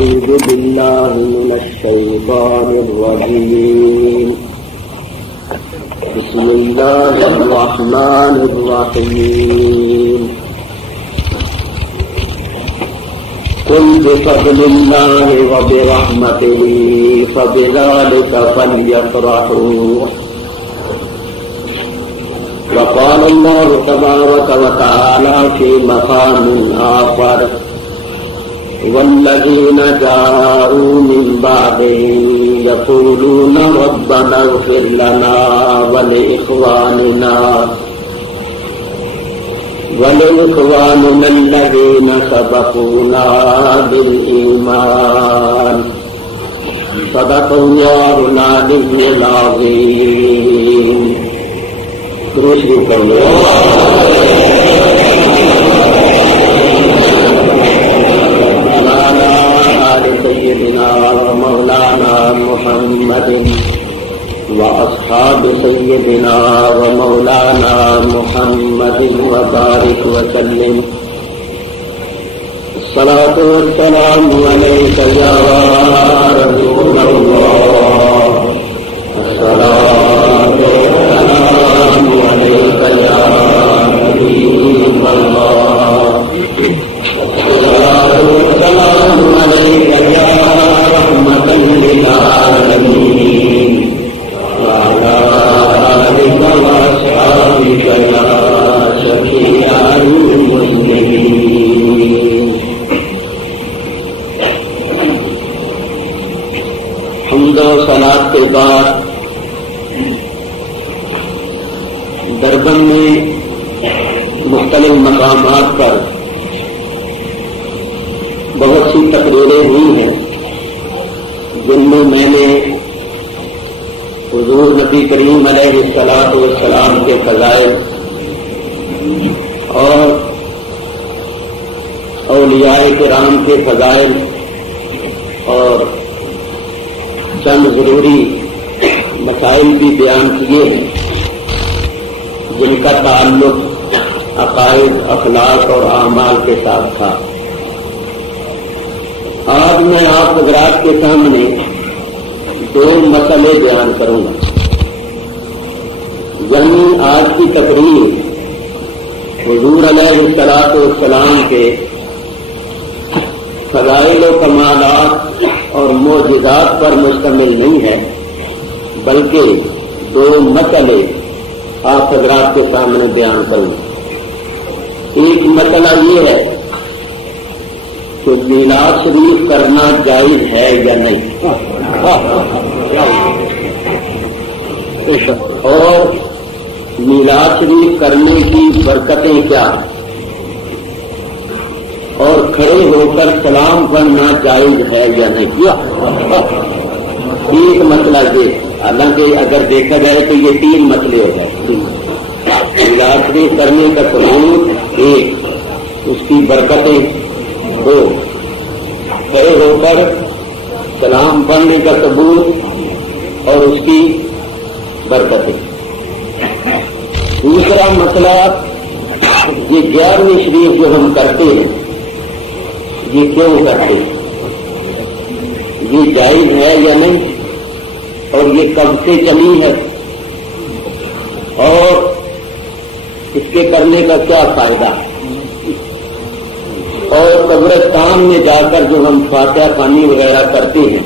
أعوذ بالله من الشيطان الرجيم بسم الله الرحمن الرحيم قل بفضل الله وبرحمته فبذلك فليفرحوا وقال الله تبارك وتعالى في مقام آخر والذين جاءوا من بعدهم يقولون ربنا اغفر لنا ولإخواننا الذين سبقونا بالإيمان صدق الله العلي العظيم. درود پڑھو. مولانا محمد وأصحاب سيدنا ومولانا محمد وبارك وسلم. الصلاة والسلام عليك يا رسول الله. الصلاة والسلام عليك يا حبيب الله. الصلاة والسلام عليك يا رحمة للعالمين وعلى آلك وأصحابك يا شفيع المسلمين. حمد و صلاۃ کے بعد دربن میں مختلف مقامات پر بہت سی تقریریں ہوئی ہیں جن میں میں نے حضور نبی کریم علیہ الصلوۃ والسلام کے فضائل اور اولیاء کرام کے فضائل اور چند ضروری مسائل بھی بیان کیے ہیں جن کا تعلق عقائد، اخلاق اور اعمال کے ساتھ تھا. آج میں آپ حضرات کے سامنے دو مسئلے بیان کروں گا. یعنی آج کی تقریر حضور علیہ الصلوۃ والسلام کے فضائل و کمالات اور معجزات پر مشتمل نہیں ہے، بلکہ دو مسئلے آپ حضرات کے سامنے بیان کروں گا. ایک مسئلہ یہ ہے کہ میلاد شریف کرنا جائز ہے یا نہیں، اور میلاد شریف کرنے کی برکتیں کیا، اور کھڑے ہو کر سلام پڑھنا جائز ہے یا نہیں. ایک مسئلہ یہ، حالانکہ اگر دیکھا جائے تو یہ تین مسئلے ہو جائیں. میلاد شریف کرنے کا ثبوت ایک، اس کی برکتیں دو، کھڑے ہو کر سلام پڑھنے کا ثبوت اور اس کی برکتیں. دوسرا مسئلہ یہ 11ویں شریف جو ہم کرتے ہیں یہ کیوں کرتے ہیں، یہ جائز ہے یا نہیں، اور یہ کب سے چلی ہے، اور اس کے کرنے کا کیا فائدہ، اور قبرستان میں جا کر جو ہم فاتحہ خوانی وغیرہ کرتے ہیں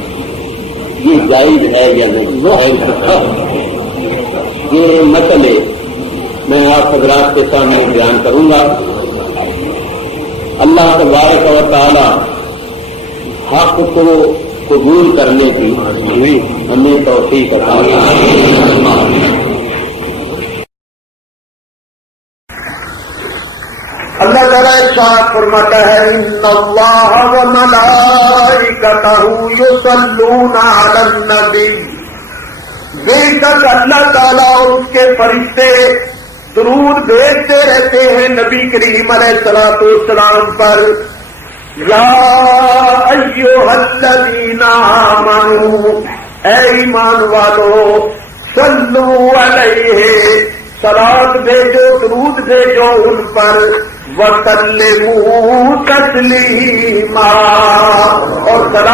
یہ جائز ہے یا نہیں. یہ مسئلے میں آپ حضرات کے سامنے بیان کروں گا. اللہ تبارک و تعالی حق کو قبول کرنے کی ہمیں توفیق عطا فرمائے. اللہ تعالیٰ ارشاد فرماتا ہے ان اللہ وملائکتہ یصلون علی النبی. بے شک اللہ تعالیٰ اور اس کے فرشتے درود بھیجتے رہتے ہیں نبی کریم علیہ الصلوۃ والسلام پر. یا ایھا الذین آمنوا، اے ایمان والو، صلو علیہ، صلات بھیجو، درود بھیجو ان پر، وسلموا تسلیما، اور سلام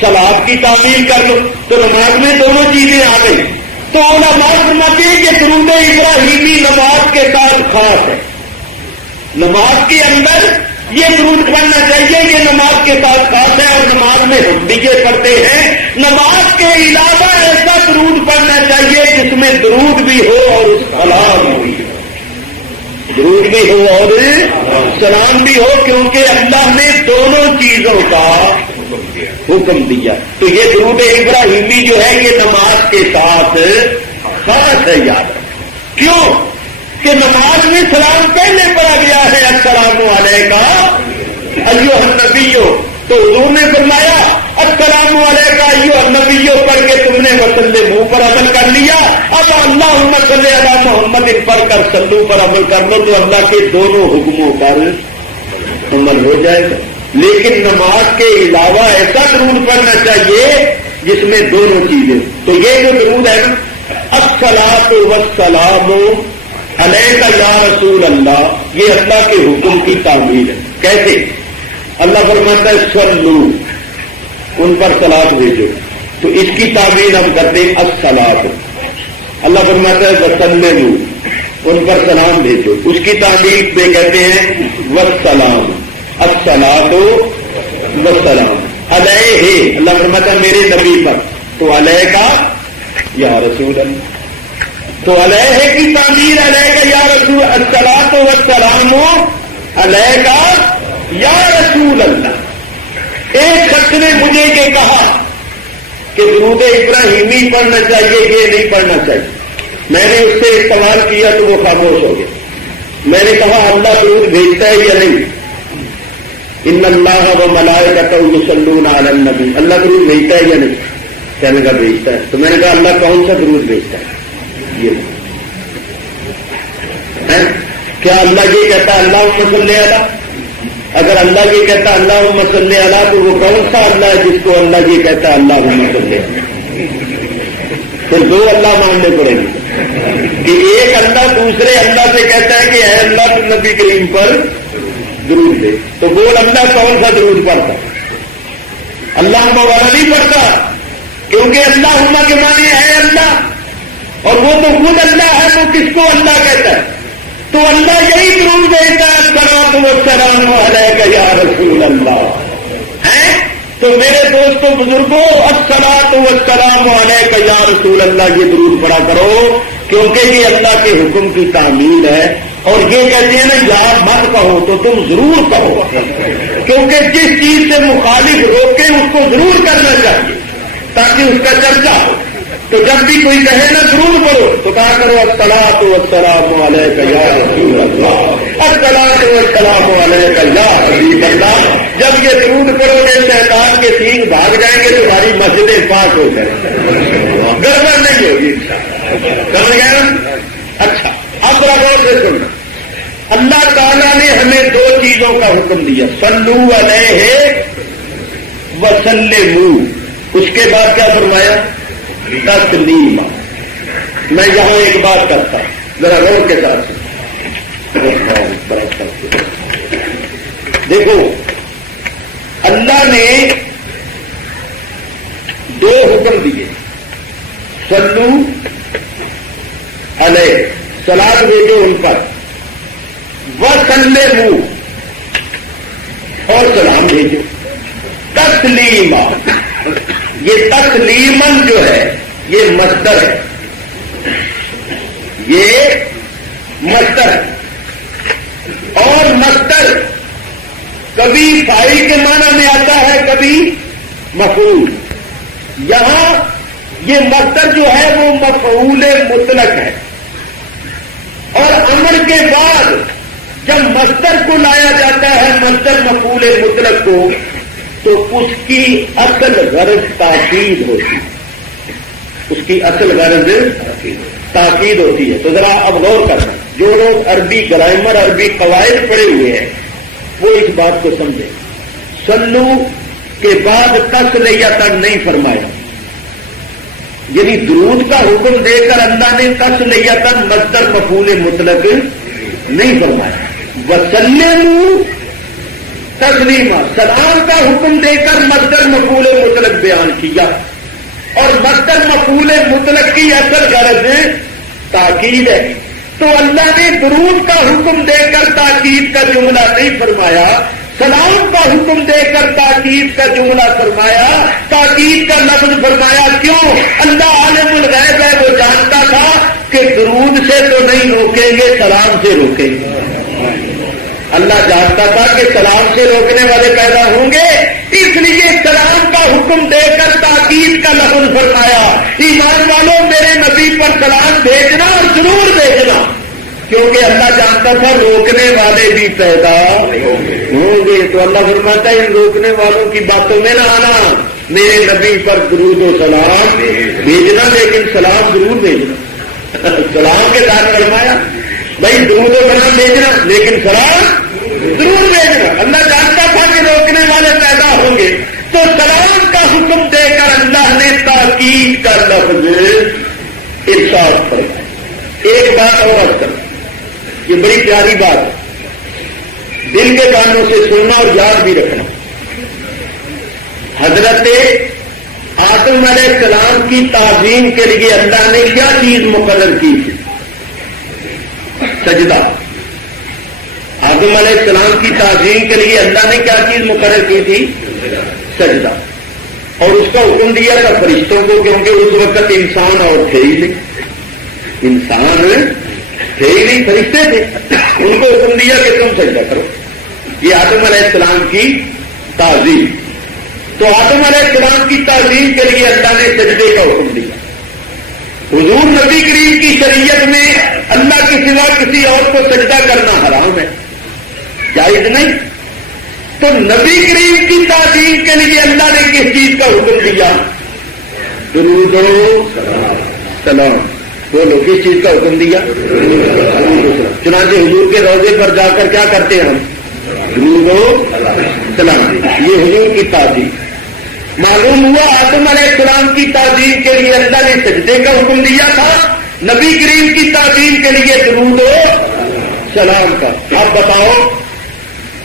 سلاد کی تعمیر کر لو تو نماز میں دونوں چیزیں آ گئی. تو علماء فرماتے ہیں کہ درود ابراہیمی نماز کے ساتھ خاص ہے. نماز کے اندر یہ درود پڑھنا چاہیے، یہ نماز کے ساتھ خاص ہے. اور نماز میں ہم بھی یہ پڑھتے ہیں. نماز کے علاوہ ایسا درود پڑھنا چاہیے جس میں درود بھی ہو اور سلام بھی ہو. درود بھی ہو اور سلام بھی ہو، کیونکہ اللہ نے دونوں چیزوں کا حکم دیا. تو یہ درود ابراہیمی جو ہے یہ نماز کے ساتھ خاص ہے. یاد کیوں کہ نماز میں سلام پہلے پڑھا گیا ہے، السلام علیکہ ایھا النبی. تو حضور نے فرمایا السلام علیکہ ایھا النبی پڑھ کے تم نے وسلم پر عمل کر لیا. اب اللہم صلی علی محمد پڑھ کر صلو پر عمل کر لو تو اللہ کے دونوں حکموں پر عمل ہو جائے گا. لیکن نماز کے علاوہ ایسا درود پڑھنا چاہیے جس میں دونوں چیزیں. تو یہ جو درود ہے نا، الصلاۃ والسلام علیکہ یا رسول اللہ، یہ اللہ کے حکم کی تعبیر ہے. کیسے؟ اللہ فرماتا ہے صلو، ان پر صلاۃ بھیجو. تو اس کی تعبیر ہم کرتے ہیں الصلاۃ. اللہ فرماتا ہے وسلموا، ان پر سلام بھیجو. اس کی تعبیر پہ کہتے ہیں والسلام، الصلاۃ والسلام علیہ. اللہ فرماتا ہے میرے نبی پر. تو علیکہ یا رسول اللہ. تو علیہ کی تعبیر علیکہ یا رسول، الصلاۃ والسلام علیکہ یا رسول اللہ. ایک شخص نے مجھے یہ کہا کہ درود ابراہیمی پڑھنا چاہیے، یہ نہیں پڑھنا چاہیے. میں نے اس سے سوال کیا تو وہ خاموش ہو گیا. میں نے کہا اللہ درود بھیجتا ہے یا نہیں؟ ان اللہ و ملائکتہ یصلون علی النبی، اللہ درود بھیجتا ہے یا نہیں؟ کہنے کا بھیجتا ہے. تو میں نے کہا اللہ کون سا درود بھیجتا ہے؟ یہ کیا اللہ یہ کہتا ہے اللہم صلی علی؟ اگر اللہ یہ کہتا ہے اللہم صلی علی تو وہ کون سا اللہ ہے جس کو اللہ یہ کہتا ہے اللہم صلی علی؟ پھر دو اللہ ماننے پڑیں گے کہ ایک اللہ دوسرے اللہ سے کہتا ہے کہ اے اللہ تو نبی کریم پر درود دے. تو بول اللہ کون سا درود پڑھتا؟ اللہ والا نہیں پڑھتا، کیونکہ اللہ کے معنی ہے اللہ، اور وہ تو خود اللہ ہے. وہ کس کو اللہ کہتا ہے؟ تو اللہ یہی درود بھیجتا ہے الصلاۃ والسلام علیکہ یا رسول اللہ. ہے تو میرے دوستوں بزرگوں الصلاۃ والسلام علیکہ یا رسول اللہ یہ درود پڑھا کرو، کیونکہ یہ اللہ کے حکم کی تعمیل ہے. اور یہ کہتے ہیں نا یاد مت کہو تو تم ضرور کہو، کیونکہ جس چیز سے مخالف روکے اس کو ضرور کرنا چاہیے تاکہ اس کا چرچا ہو. تو جب بھی کوئی کہے نا ضرور پڑھو تو کہا کرو الصلاۃ والسلام علیکہ یا رسول اللہ، الصلاۃ والسلام علیکہ یا حبیب اللہ. جب یہ درود پڑھو گے شیطان کے سینگ بھاگ جائیں گے تو ہماری مسجدیں پاک ہو کر گڑبڑ نہیں ہوگی سمجھ گئے نا. اچھا اب ذرا غور سے سننا. اللہ تعالیٰ نے ہمیں دو چیزوں کا حکم دیا، صلو علیہ وسلموا. اس کے بعد کیا فرمایا؟ تسلیم. میں یہاں ایک بات کرتا ہوں ذرا غور کے ساتھ. دیکھو اللہ نے دو حکم دیے، صلو علیہ صلاۃ بھیجو ان پر، وسلموا اور سلام بھیجو. تسلیما، یہ تسلیمن جو ہے یہ مصدر ہے، یہ مصدر ہے. اور مصدر کبھی فاعل کے معنی میں آتا ہے کبھی مفعول. یہاں یہ مصدر جو ہے وہ مفعول مطلق ہے. اور امر کے بعد جب مصدر کو لایا جاتا ہے مصدر مفعول مطلق کو تو اس کی اصل غرض تاکید ہوتی ہے. اس کی اصل غرض تاکید ہوتی ہے. تو ذرا اب غور کرنا، جو لوگ عربی گرامر عربی قواعد پڑھے ہوئے ہیں وہ اس بات کو سمجھے. صلو کے بعد تسلیتاً نہیں فرمایا، یعنی درود کا حکم دے کر اللہ نے تسلیتاً مصدر مفعول مطلق نہیں فرمایا. وسلموا تسلیمہ، سلام کا حکم دے کر مصدر مفعول مطلق بیان کیا، اور مصدر مفعول مطلق کی اصل غرض تاکید ہے، تو اللہ نے درود کا حکم دے کر تاکید کا جملہ نہیں فرمایا، سلام کا حکم دے کر تاکید کا جملہ فرمایا، تاکید کا لفظ فرمایا۔ کیوں؟ اللہ عالم الغیب ہے، وہ جانتا تھا کہ درود سے تو نہیں روکیں گے، سلام سے روکیں گے۔ اللہ جانتا تھا کہ سلام سے روکنے والے پیدا ہوں گے، اس لیے سلام کا حکم دے کر تاکید کا لفظ فرمایا۔ ایمان والوں، میرے نبی پر سلام بھیجنا اور ضرور بھیجنا، کیونکہ اللہ جانتا تھا روکنے والے بھی پیدا ہوں گے۔ تو اللہ فرماتا ہے ان روکنے والوں کی باتوں میں نہ آنا، میرے نبی پر درود و سلام بھیجنا، لیکن سلام ضرور بھیجنا۔ سلام کے ساتھ فرمایا بھائی درود و سلام بھیجنا، لیکن سلام ضرور بھیجنا۔ اللہ جانتا تھا کہ روکنے والے پیدا ہوں گے، تو سلام کا حکم دے کر اللہ نے تاکید کا لفظ ارشاد فرمایا۔ ایک بات اور عرض کرنا، یہ بڑی پیاری بات ہے، دل کے کانوں سے سننا اور یاد بھی رکھنا۔ حضرت آدم علیہ السلام کی تعظیم کے لیے اللہ نے کیا چیز مقرر کی تھی؟ سجدہ۔ آدم علیہ السلام کی تعظیم کے لیے اللہ نے کیا چیز مقرر کی تھی؟ سجدہ۔ اور اس کا حکم دیا تھا فرشتوں کو، کیونکہ اس وقت انسان اور تھے ہی نہیں، انسان تھے ہی نہیں، فرشتے تھے، ان کو حکم دیا کہ تم سجدہ کرو۔ یہ آدم علیہ السلام کی تعظیم۔ تو آدم علیہ السلام کی تعظیم کے لیے اللہ نے سجدے کا حکم دیا۔ حضور نبی کریم کی شریعت میں اللہ کے سوا کسی اور کو سجدہ کرنا حرام ہے، جائز نہیں۔ تو نبی کریم کی تعظیم کے لیے اللہ نے کس چیز کا حکم دیا؟ درود و سلام۔ بولو، کس چیز کا حکم دیا؟ چنانچہ حضور کے روضے پر جا کر کیا کرتے ہیں ہم؟ درود و سلام۔ یہ حضور کی تعظیم۔ معلوم ہوا آدم علیہ السلام کی تعظیم کے لیے اللہ نے سجدے کا حکم دیا تھا، نبی کریم کی تعظیم کے لیے درود و سلام کا۔ اب بتاؤ،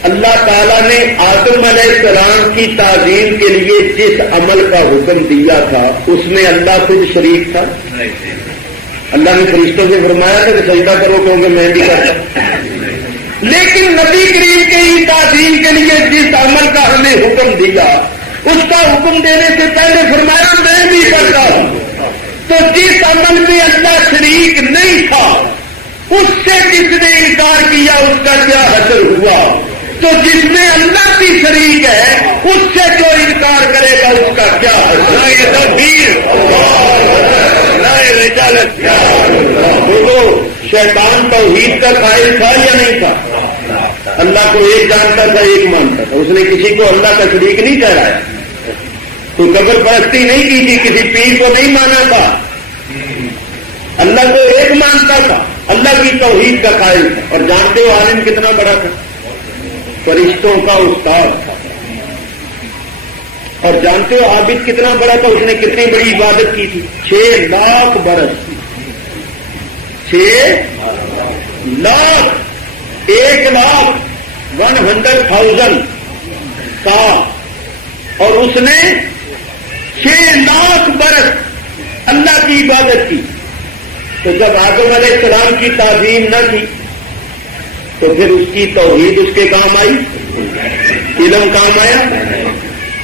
اللہ تعالیٰ نے آدم علیہ السلام کی تعظیم کے لیے جس عمل کا حکم دیا تھا اس میں اللہ خود شریک تھا؟ اللہ نے فرشتوں سے فرمایا تھا کہ سجدہ کرو کیونکہ میں بھی کرتا۔ لیکن نبی کریم کی تعظیم کے لیے جس عمل کا ہمیں حکم دیا، اس کا حکم دینے سے پہلے فرمایا میں بھی کرتا ہوں۔ تو جس عمل میں اللہ شریک نہیں تھا اس سے جس نے انکار کیا اس کا کیا حشر ہوا؟ تو جس میں اللہ بھی شریک ہے اس سے جو انکار کرے گا اس کا کیا حشر؟ بولو، شیطان توحید کا قائل تھا یا نہیں تھا؟ اللہ کو ایک جانتا تھا، ایک مانتا تھا، اس نے کسی کو اللہ کا شریک نہیں ٹھہرایا، کوئی قبر پرستی نہیں کی تھی، کسی پیر کو نہیں مانا تھا، اللہ کو ایک مانتا تھا، اللہ کی توحید کا قائل تھا۔ اور جانتے ہو عالم کتنا بڑا تھا؟ فرشتوں کا استاد تھا۔ اور جانتے ہو عابد کتنا بڑا تھا؟ اس نے کتنی بڑی عبادت کی تھی؟ 6 لاکھ برس، 6 لاکھ، 1,100,000 سال، اور اس نے 6 لاکھ برس اللہ کی عبادت کی۔ تو جب آدم علیہ السلام کی تعظیم نہ کی تو پھر اس کی توحید اس کے کام آئی؟ علم کام آیا؟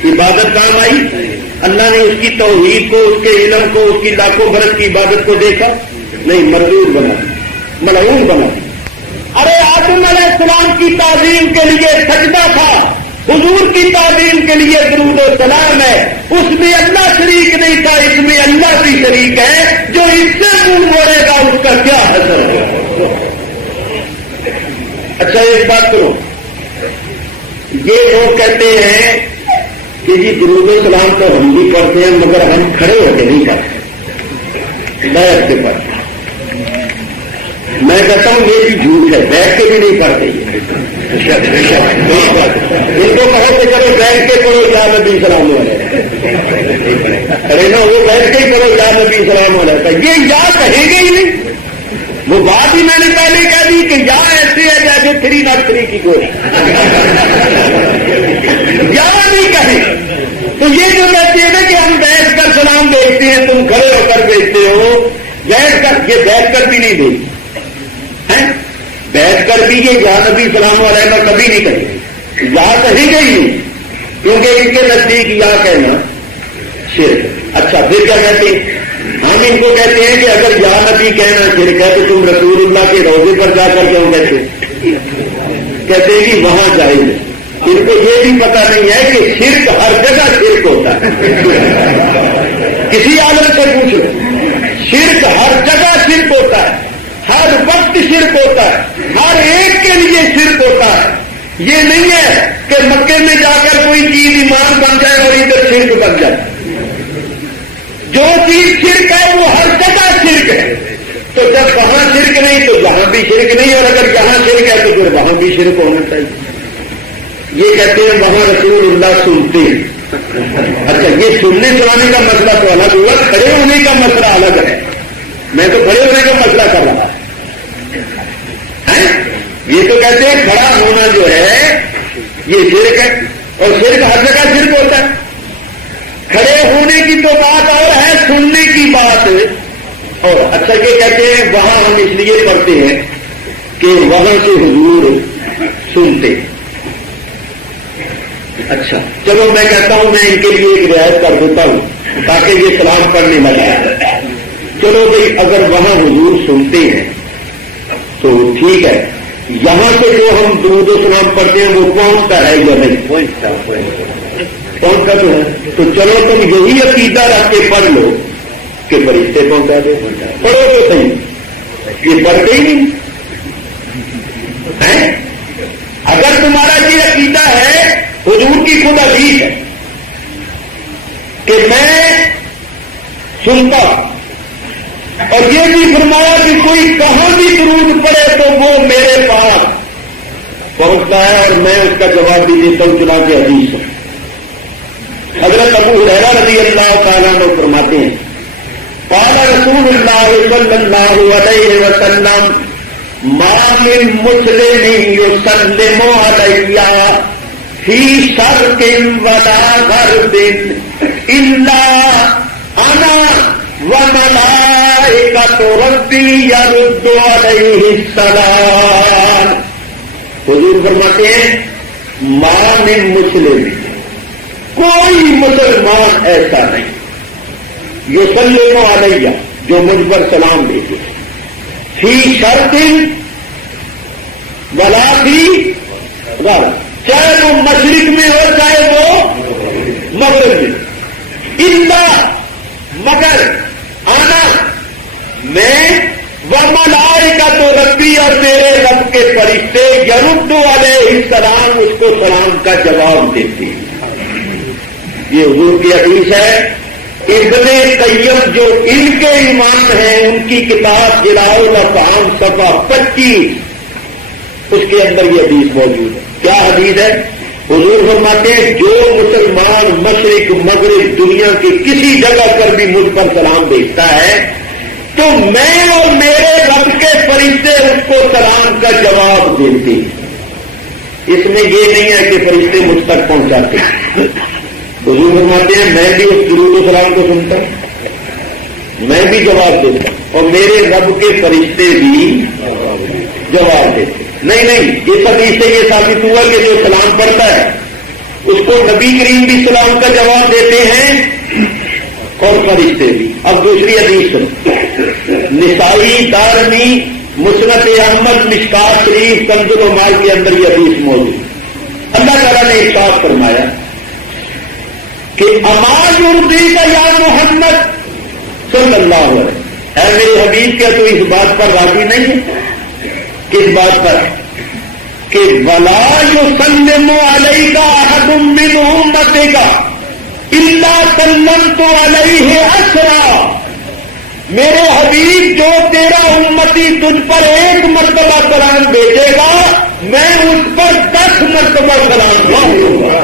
عبادت کام آئی؟ اللہ نے اس کی توحید کو، اس کے علم کو، اس کی لاکھوں برس کی عبادت کو دیکھا؟ نہیں، مردود بنا، ملعون بنا۔ ارے آدم علیہ السلام کی تعظیم کے لیے سجدہ تھا، حضور کی تعظیم کے لیے درود و سلام ہے، اس میں اللہ شریک نہیں تھا، اس میں اللہ بھی شریک ہے، جو اس سے منہ موڑے گا اس کا کیا حشر ہے؟ اچھا ایک بات کرو، یہ لوگ کہتے ہیں کہ جی درود و سلام تو ہم بھی پڑھتے ہیں مگر ہم کھڑے ہو کے نہیں کرتے، بیٹھ کے پڑھتے۔ میں کہتا ہوں یہ بھی جھوٹ ہے، بیٹھ کے بھی نہیں پڑھتے۔ ان کو کہو کہ چلو بیٹھ کے پڑھو یا نبی سلام علیہ، ارے نا وہ بیٹھ کے ہی پڑھو یا نبی سلام علیہ، یہ یا کہیں گے ہی نہیں، وہ بات ہی میں نے پہلے کہہ دی کہ یا ایسے ہے جیسے 303 کی گولی، یا نہیں کہیں تو یہ جو کہتے ہیں نا کہ ہم بیٹھ کر سلام بھیجتے ہیں، تم کھڑے ہو کر بھیجتے ہو، بیٹھ کر، یہ بیٹھ کر بھی نہیں بھیجتے، بیٹھ کر بھی یہ یا نبی سلام علیہ کبھی نہیں کہیں، یا کہیں گے ہی نہیں، کیونکہ ان کے نزدیک یا کہنا شرک۔ اچھا پھر کیا کہتے ہیں؟ ہم ان کو کہتے ہیں کہ اگر یا نبی کہنا شرک ہے تو تم رسول اللہ کے روزے پر جا کر کیوں کہتے ہیں کہ وہاں جائیں گے؟ ان کو یہ بھی پتا نہیں ہے کہ شرک ہر جگہ شرک ہوتا ہے، کسی عالم سے پوچھ لو، شرک ہر جگہ شرک ہوتا ہے، ہر وقت شرک ہوتا ہے، ہر ایک کے لیے شرک ہوتا ہے۔ یہ نہیں ہے کہ مکے میں جا کر کوئی چیز ایمان بن جائے اور ادھر شرک بن جائے، جو چیز شرک ہے وہ ہر جگہ شرک ہے، تو جب وہاں شرک نہیں تو یہاں بھی شرک نہیں، اور اگر یہاں شرک ہے تو پھر وہاں بھی شرک ہونا چاہیے۔ یہ کہتے ہیں وہاں رسول اللہ سنتے ہیں۔ اچھا یہ سننے سنانے کا مسئلہ تو الگ ہوا، کھڑے ہونے کا مسئلہ الگ ہے، میں تو کھڑے ہونے کا مسئلہ کر رہا ہے۔ یہ تو کہتے ہیں کھڑا ہونا جو ہے یہ شرک ہے، اور شرک ہر جگہ شرک ہوتا ہے۔ کھڑے ہونے کی تو بات اور ہے، سننے کی بات اور۔ اچھا یہ کہتے ہیں وہاں ہم اس لیے پڑھتے ہیں کہ وہاں سے حضور سنتے۔ اچھا چلو میں کہتا ہوں میں ان کے لیے ایک رعایت کر دیتا ہوں تاکہ یہ سلام پڑھنے لگا۔ چلو بھائی اگر وہاں حضور سنتے ہیں تو ٹھیک ہے، یہاں سے جو ہم درود و سلام پڑھتے ہیں وہ پہنچتا ہے یا نہیں پہنچتا تو ہے، تو چلو تم یہی عقیدہ رکھ کے پڑھ لو کہ فرشتے پہنچا دے، پڑھو تو صحیح، یہ پڑھتے ہی نہیں ہے۔ اگر تمہارا یہ عقیدہ ہے، حضور کی خود حدیث ہے کہ میں سنتا، اور یہ بھی فرمایا کہ کوئی کہاں بھی درود پڑے تو وہ میرے پاس پہنچتا ہے اور میں اس کا جواب بھی دیتا ہوں، چنانچہ حدیث ہے۔ حضرت ابو ہریرہ رضی اللہ تعالیٰ عنہ فرماتے ہیں قال رسول اللہ صلی اللہ علیہ وسلم ما من مسلم یسلم علی فی شرق ولا غرب الا انا وملائکۃ ربی یرد علیہ السلام۔ حضور فرماتے ہیں ما من مسلم، کوئی مسلمان ایسا نہیں، یسلم علیہ جو مجھ پر سلام بھیجے، فی شرط ولا فی غرب، چاہے وہ مشرق میں ہو چاہے وہ مغرب میں، الا مگر آنا میں وملائکۃ ربی، اور میرے رب کے فرشتے یرد علیہ السلام اس کو سلام کا جواب دیتے ہیں۔ یہ حضور کی حدیث ہے۔ ابن قیم جو ان کے امام ہیں، ان کی کتاب جلاء الافہام صفحہ 25 اس کے اندر یہ حدیث موجود ہے۔ کیا حدیث ہے؟ حضور فرماتے ہیں جو مسلمان مشرق مغرب دنیا کی کسی جگہ پر بھی مجھ پر سلام بھیجتا ہے تو میں اور میرے رب کے فرشتے اس کو سلام کا جواب دیتے ہیں۔ اس میں یہ نہیں ہے کہ فرشتے مجھ تک پہنچاتے ہیں۔ حضور فرماتے ہیں میں بھی اس درود و سلام کو سنتا ہوں، میں بھی جواب دیتا ہوں، اور میرے رب کے فرشتے بھی جواب دیتے۔ نہیں یہ حدیث سے یہ ثابت ہوا کہ جو سلام پڑھتا ہے اس کو نبی کریم بھی سلام کا جواب دیتے ہیں اور فرشتے بھی۔ اب دوسری حدیث نسائی، دارمی، مسند احمد، مشکات شریف، کنز العمال کے اندر یہ حدیث موجود۔ اللہ تعالیٰ نے ارشاد فرمایا کہ اما یرضیک یا محمد صلی اللہ علیہ وسلم، اے میرے حبیب کیا تو اس بات پر راضی نہیں ہے؟ کس بات پر؟ کہ ولا یسلم علیک احد من امتک الا سلمت علیہ عشرا، میرے حبیب جو تیرا امتی تجھ پر ایک مرتبہ سلام بھیجے گا میں اس پر 10 مرتبہ سلام بھیجوں گا۔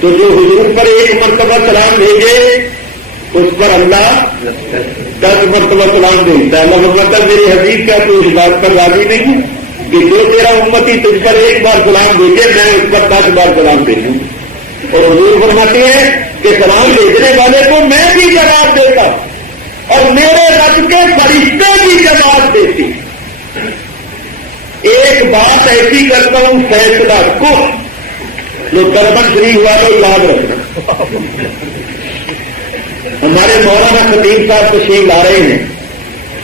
تو جو حضور پر ایک مرتبہ سلام بھیجے اس پر اللہ 10 مرتبہ سلام بھیجتا ہے. اللہ مطلب میری حدیث کا تو اس بات پر راضی نہیں ہے کہ جو تیرا امتی تجھ پر ایک بار سلام بھیجے میں اس پر 10 بار سلام بھیجوں. اور حضور فرماتے ہیں کہ سلام بھیجنے والے کو میں بھی جواب دیتا ہوں اور میرے رب کے فرشتے بھی جواب دیتی. ایک بات ایسی کرتا ہوں فیصلہ کو جو دربن شریف والے یاد رکھنا. ہمارے مولانا خطیب صاحب تشریف لا رہے ہیں,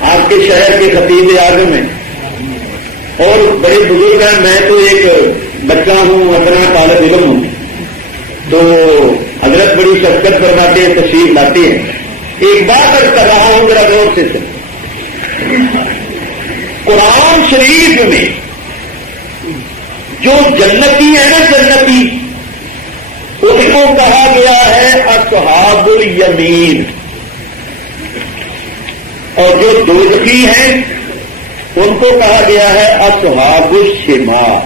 آپ کے شہر کے خطیب اعظم ہیں اور بڑے بزرگ ہیں. میں تو ایک بچہ ہوں, اپنا طالب علم ہوں, تو حضرت بڑی شفقت فرماتے ہیں, تشریف لاتے ہیں. ایک بات کر رہا ہوں ذرا غور سے سن. قرآن شریف میں جو جنتی ہے نا, جنتی, ان کو کہا گیا ہے اصحاب الیمین, اور جو دوزخی ہیں ان کو کہا گیا ہے اصحاب الشمال.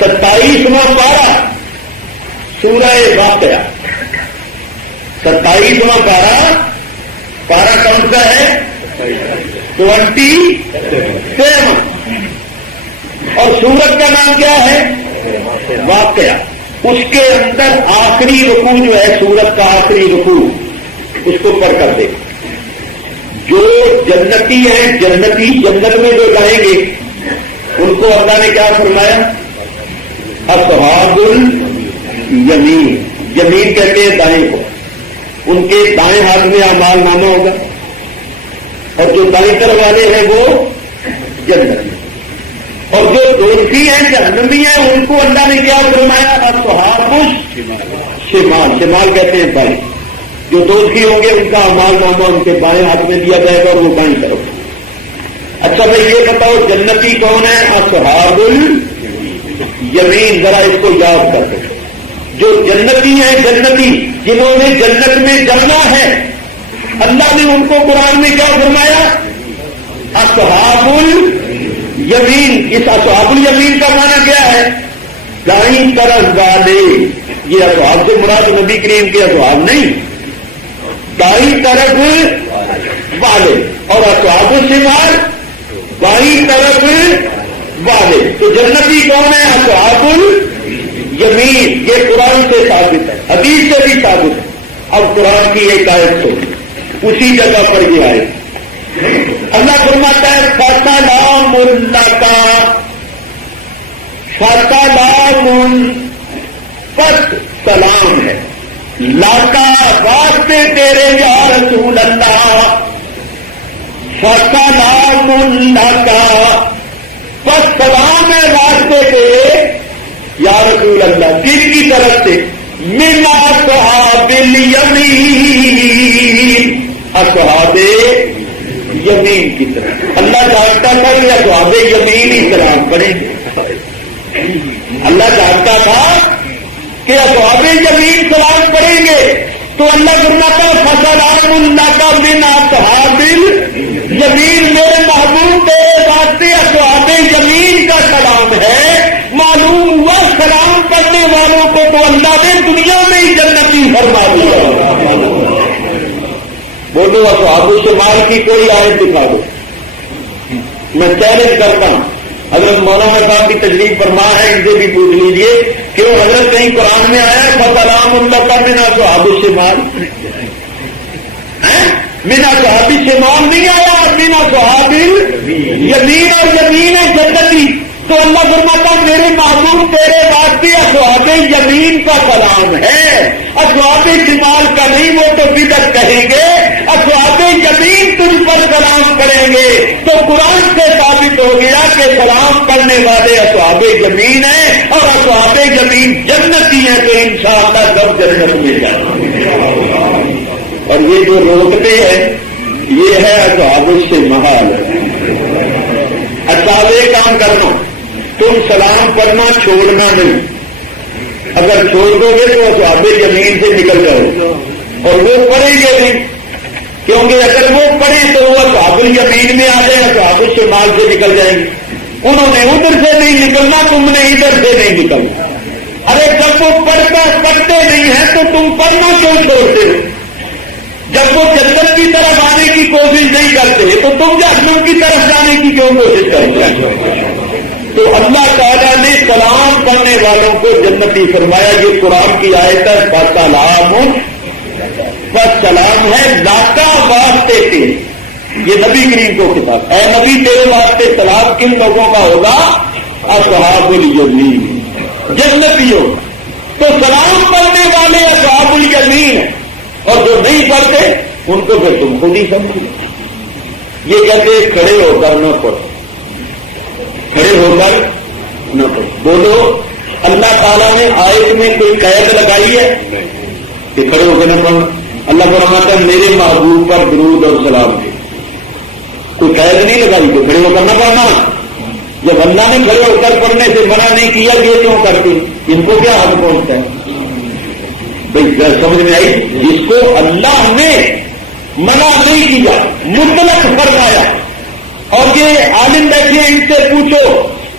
27واں پارہ سورہ واقعہ, 27واں پارہ کون سا ہے؟ 27. اور سورت کا نام کیا ہے؟ واقعہ. اس کے اندر آخری رکوع جو ہے سورت کا آخری رکوع, اس کو پڑھ کر دے. جو جنتی ہیں, جنتی جنت میں جو جائیں گے ان کو اللہ نے کیا فرمایا؟ اصحاب الیمین. یمین کہتے ہیں دائیں کو. ان کے دائیں ہاتھ میں اعمال نامہ ہوگا اور جو دائیں طرف والے ہیں وہ جنت میں. اور جو دوزخی ہیں, جہنمی ہیں, ان کو اللہ نے کیا فرمایا؟ اصحاب الشمال. شمال کہتے ہیں بائیں. جو دوزخی ہوں گے ان کا اعمال نامہ ان کے بائیں ہاتھ میں دیا جائے گا اور وہ بائیں طرف. اچھا بھائی یہ بتاؤ جنتی کون ہے؟ اصحاب الیمین. ذرا اس کو یاد کر دیں. جو جنتی ہیں, جنتی جنہوں نے جنت میں جانا ہے, اللہ نے ان کو قرآن میں کیا فرمایا؟ اصحاب الیمین. اس اصحاب الیمین کا معنی کیا ہے؟ دائیں طرف والے. یہ اصحاب سے مراد نبی کریم کے اصحاب نہیں, دائیں طرف والے. اور اصحاب الشمال بائیں طرف والے. تو جنتی کون ہے؟ اصحاب الیمین. یہ قرآن سے ثابت ہے, حدیث سے بھی ثابت ہے. اب قرآن کی ایک آیت تو اسی جگہ پر یہ آئے. اللہ فرماتا ہے فسلام لک, فسلام, پس سلام ہے, لاکا واسطے تیرے یا رسول اللہ, فسلام لک, پس سلام ہے واسطے تیرے یا رسول اللہ. کن کی طرف سے؟ من اصحاب الیمین, اصحاب یمین کی طرف. اللہ جانتا تھا کہ اصحاب یمین ہی سلام پڑھیں گے. اللہ جانتا تھا کہ اصحاب یمین سلام پڑھیں گے, تو اللہ فرماتا ہے فسلام اللہ کا من اصحاب یمین. میرے محبوب تیرے واسطے اصحاب یمین کا سلام ہے. معلوم ہوا سلام کرنے والوں کو تو اللہ نے دنیا میں ہی جنتی فرما دیا. بولو اصحاب الشمال کی کوئی آیت دکھا دو. میں چیلنج کرتا ہوں, حضرت مولانا صاحب کی تجریب فرما ہے, ان سے بھی پوچھ لیجیے کہ وہ حضرت کہیں قرآن میں آیا ہے فسلام اللہ کا من اصحاب الشمال؟ من اصحاب الشمال نہیں آیا, من اصحاب یمین. اور یمین ہے جنتی. تو اللہ فرماتا میرے محبوب تیرے واسطے اصحاب یمین کا سلام ہے, اصحاب شمال کا نہیں. وہ تو بدعت کہیں گے, اصحاب یمین تجھ پر سلام کریں گے. تو قرآن سے ثابت ہو گیا کہ سلام کرنے والے اصحاب یمین ہیں اور اصحاب یمین جنتی ہیں. تو انشاءاللہ سب جنت میں جائیں. اور یہ جو روکتے ہیں یہ ہے اصحاب الشمال. اچھا ایک کام کرنا, تم سلام پڑھنا چھوڑنا نہیں. اگر چھوڑ دو گے تو اصحاب یمین سے نکل جاؤ, اور وہ پڑھیں گے نہیں, کیونکہ اگر وہ پڑھیں تو وہ اصحاب الیمین میں آ جائیں, اصحاب الشمال سے نکل جائیں گے. انہوں نے ادھر سے نہیں نکلنا, تم نے ادھر سے نہیں نکلنا. ارے جب وہ پڑھتے نہیں ہیں تو تم پڑھنا کیوں چھوڑتے ہو؟ جب وہ جنت کی طرف آنے کی کوشش نہیں کرتے تو تم جہنم کی طرف جانے کی کیوں کوشش کرتے؟ تو اللہ تعالیٰ نے سلام کرنے والوں کو جنتی فرمایا. یہ قرآن کی آیت ہے. فسلام بس سلام ہے لاتا واسطے سے. یہ نبی کریم کو کتاب. اے نبی تیرے واسطے سلام کن لوگوں کا ہوگا؟ اصحاب الیمین, جنتیوں. تو سلام کرنے والے اصحاب الیمین ہیں, اور جو نہیں کرتے ان کو پھر تم خود ہی سمجھو. یہ کہتے کھڑے ہو کر نہ پڑھو, کھڑے ہو کر نہ پڑھو. بولو اللہ تعالیٰ نے آیت میں کوئی قید لگائی ہے کہ کھڑے ہو کے نہ پڑھو؟ اللہ فرماتا ہے میرے محبوب پر درود اور سلام دے. کوئی قید نہیں لگائی کہ کھڑے ہو کر نہ پڑھنا. جب اللہ نے کھڑے ہو کر پڑھنے سے منع نہیں کیا, یہ کیوں کرتے؟ ان کو کیا حق پہنچتا ہے؟ بھائی سمجھ میں آئی؟ جس کو اللہ نے منع نہیں کیا, مطلق فرمایا. اور یہ عالم بیٹھے ان سے پوچھو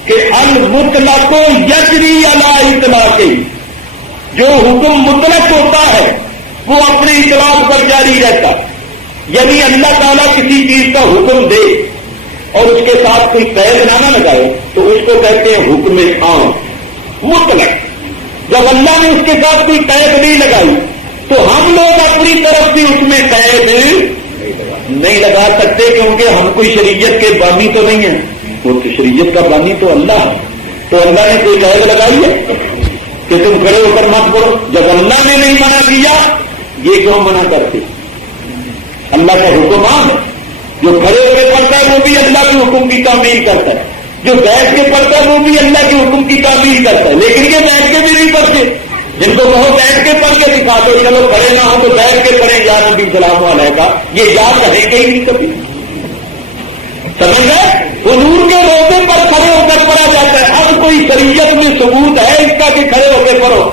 کہ المطلق یجری علی اطلاق, جو حکم مطلق ہوتا ہے وہ اپنے اطلاق پر جاری رہتا. یعنی اللہ تعالیٰ کسی چیز کا حکم دے اور اس کے ساتھ کوئی قید نہ لگائے تو اس کو کہتے ہیں حکم عام مطلق. جب اللہ نے اس کے ساتھ کوئی قید نہیں لگائی تو ہم لوگ اپنی طرف بھی اس میں قید نہیں لگا سکتے, کیونکہ ہم کوئی شریعت کے بانی تو نہیں ہیں. وہ تو شریعت کا بانی تو اللہ ہے. تو اللہ نے کوئی قید لگائی ہے کہ تم کھڑے ہو کر مت پڑھو؟ جب اللہ نے نہیں منع کیا, یہ کیوں منع کرتے؟ اللہ کا حکم عام ہے. جو کھڑے ہو کے پڑھتا ہے وہ بھی اللہ کے حکم کی تعمیل کرتا ہے, جو بیٹھ کے پڑھتا ہے وہ بھی اللہ کے حکم کی تعمیل کرتا ہے. لیکن یہ بیٹھ کے بھی نہیں پڑھتے. جن کو کہو بیٹھ کے پڑھ کے دکھا دو, چلو کھڑے نہ ہو تو بیٹھ کے پڑھیں یا نبی سلام علیہ کا, یہ یاد رہے گا ہی نہیں کبھی. سمجھ گئے؟ حضور کے روزے پر کھڑے ہو کر پڑھا جاتا ہے. اب کوئی شریعت میں ثبوت ہے اس کا کہ کھڑے ہو کے پڑھو؟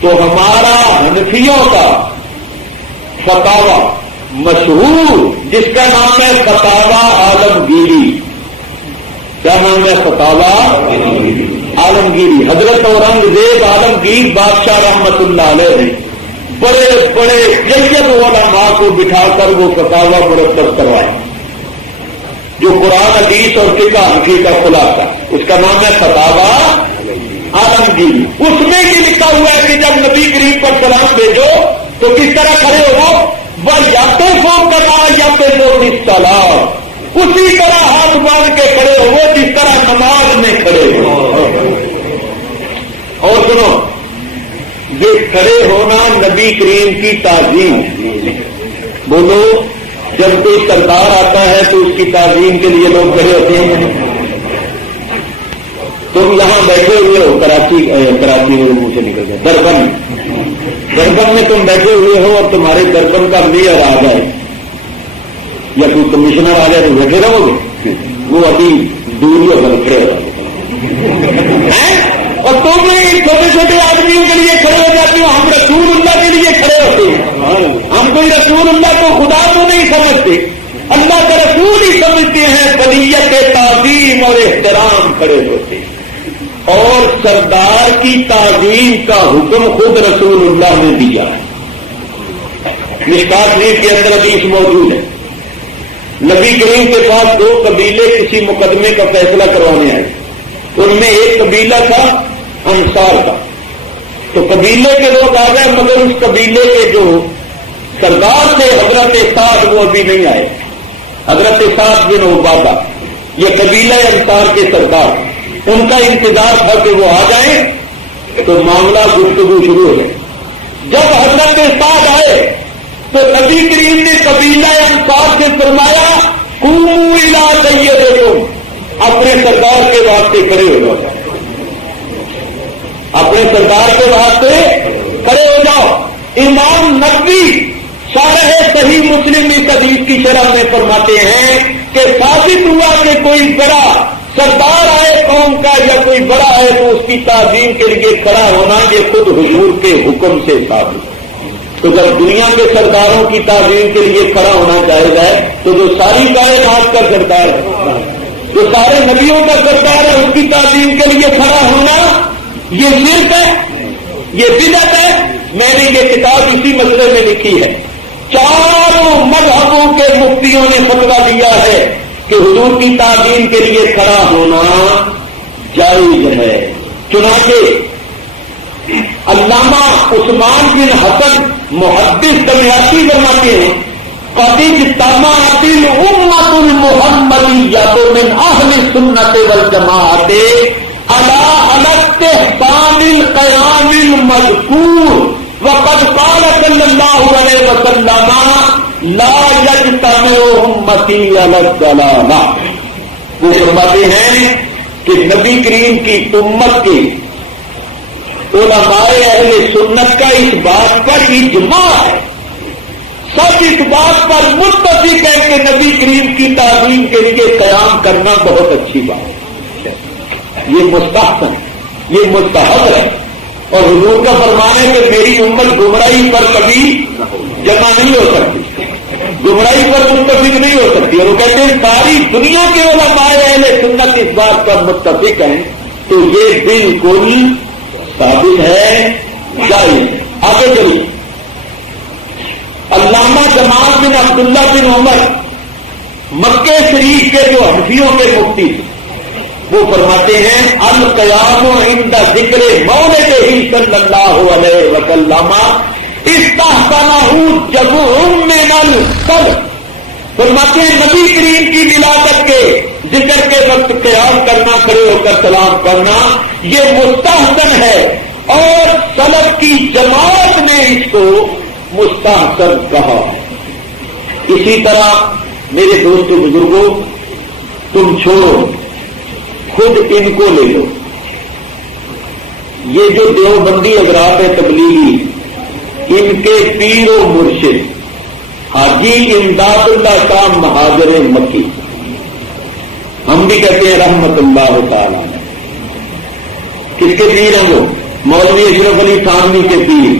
تو ہمارا حنفیوں کا فتاوا مشہور جس کا نام ہے فتاوا عالمگیری. کیا نام ہے؟ فتاوا عالمگیری. حضرت اورنگزیب عالمگیر بادشاہ رحمت اللہ علیہ نے بڑے بڑے جید علماء کو بٹھا کر وہ فتاوا مرتب کروائے, جو قرآن حدیث اور فقہ حنفی کا خلاصہ. اس کا نام ہے فتاوا عالمگیری. اس میں یہ لکھا ہوا ہے کہ جب نبی کریم پر سلام بھیجو تو کس طرح کھڑے ہو؟ وہ یا تو فو کرنا یا تو فو سلام, اسی طرح ہاتھ باندھ کے کھڑے ہو جس طرح نماز میں کھڑے ہو. اور سنو, یہ کھڑے ہونا نبی کریم کی تعظیم. بولو, جب کوئی سردار آتا ہے تو اس کی تعظیم کے لیے لوگ کھڑے ہوتے ہیں. تم یہاں بیٹھے ہوئے ہو کراچی میں منہ سے نکل گئے, دربن میں تم بیٹھے ہوئے ہو اور تمہارے دربن کا میئر آ جائے یا کوئی کمشنر آ جائے تو بیٹھے رہو گے؟ وہ ابھی دوری اور کھڑے ہو اور تم چھوٹے چھوٹے آدمیوں کے لیے کھڑے ہو جاتے ہو. ہم رسول اللہ کے لیے کھڑے ہوتے ہیں. ہم کوئی رسول اللہ کو خدا تو نہیں سمجھتے, اللہ کا رسول ہی سمجھتے ہیں. بلیت تعظیم اور احترام کھڑے ہوتے ہیں. اور سردار کی تعظیم کا حکم خود رسول اللہ نے دیا. مشکات شریف کے اندر حدیث موجود ہے. نبی کریم کے پاس دو قبیلے کسی مقدمے کا فیصلہ کروانے آئے. ان میں ایک قبیلہ تھا انصار کا. تو قبیلے کے لوگ آ گئے, مگر اس قبیلے کے جو سردار تھے حضرت سعد وہ ابھی نہیں آئے. حضرت سعد بن عبادہ یہ قبیلہ انصار کے سردار, ان کا انتظار تھا کہ وہ آ جائیں تو معاملہ گفتگو شروع ہو جائے. جب حضرت سعد آئے تو نبی کریم نے قبیلہ انصار سے فرمایا قوموا الی سیدکم, اپنے سردار کے واسطے کھڑے ہو جاؤ, اپنے سردار کے واسطے کھڑے ہو جاؤ. امام نقوی شارح صحیح مسلم اس حدیث کی شرح میں فرماتے ہیں کہ ثابت ہوا کہ کوئی بڑا سردار آئے قوم کا یا کوئی بڑا ہے تو اس کی تعظیم کے لیے کھڑا ہونا یہ خود حضور کے حکم سے ثابت. تو جب دنیا کے سرداروں کی تعظیم کے لیے کھڑا ہونا جائز ہے تو جو ساری کائنات کا سردار ہے, جو سارے نبیوں کا سردار ہے, اس کی تعظیم کے لیے کھڑا ہونا یہ شرک ہے, یہ بدعت ہے. میں نے یہ کتاب اسی مسئلے میں لکھی ہے. چاروں مذہبوں کے مفتیوں نے فتویٰ دیا ہے کہ حضور کی تعظیم کے لیے کھڑا ہونا جائز ہے. چنانچہ علامہ عثمان بن حسن محدث دمیاطی فرماتے ہیں قد اجتمعت الامة المحمدیة من اہل السنة والجماعة على استحسان القيام المذكور وقد قال صلی اللہ علیہ وسلم لا يجتمع امتی علی الضلالہ. وہ فرماتے ہیں کہ نبی کریم کی امت کے علماء اہل سنت کا اس بات پر اجماع ہے, سب اس بات پر متفق ہے کہ نبی کریم کی تعظیم کے لیے قیام کرنا بہت اچھی بات ہے, یہ مستحسن, یہ مستحب ہے. اور حضور کا فرمان ہے کہ میری امت گمراہی پر کبھی جمع نہیں ہو سکتی, گمراہی پر متفق نہیں ہو سکتی. اور وہ کہتے ہیں ساری دنیا کے علماء اہل سنت اس بات پر متفق ہیں, تو یہ بالکل ثابت ہے, جائز. آگے چلیے. علامہ جمال بن عبداللہ بن عمر مکہ شریف کے جو حنفیوں کے مفتی وہ فرماتے ہیں القیام عند ذکر مولدہ صلی اللہ علیہ وسلم استحسنہ جمع من السلف. فرماتے ہیں نبی کریم کی ولادت کے ذکر کے وقت قیام کرنا, کھڑے ہو کر سلام کرنا, یہ مستحسن ہے, اور سلف کی جماعت نے اس کو مستحسن کہا. اسی طرح میرے دوست بزرگوں, تم چھوڑو, خود ان کو لے لو. یہ جو دیوبندی حضرات ہے تبلیغی, ان کے پیر و مرشد حاجی امداد اللہ صاحب مہاجر مکی, ہم بھی کہتے ہیں رحمت اللہ تعالی. کس کے پیر ہیں وہ؟ مولوی اشرف علی تھانوی کے پیر,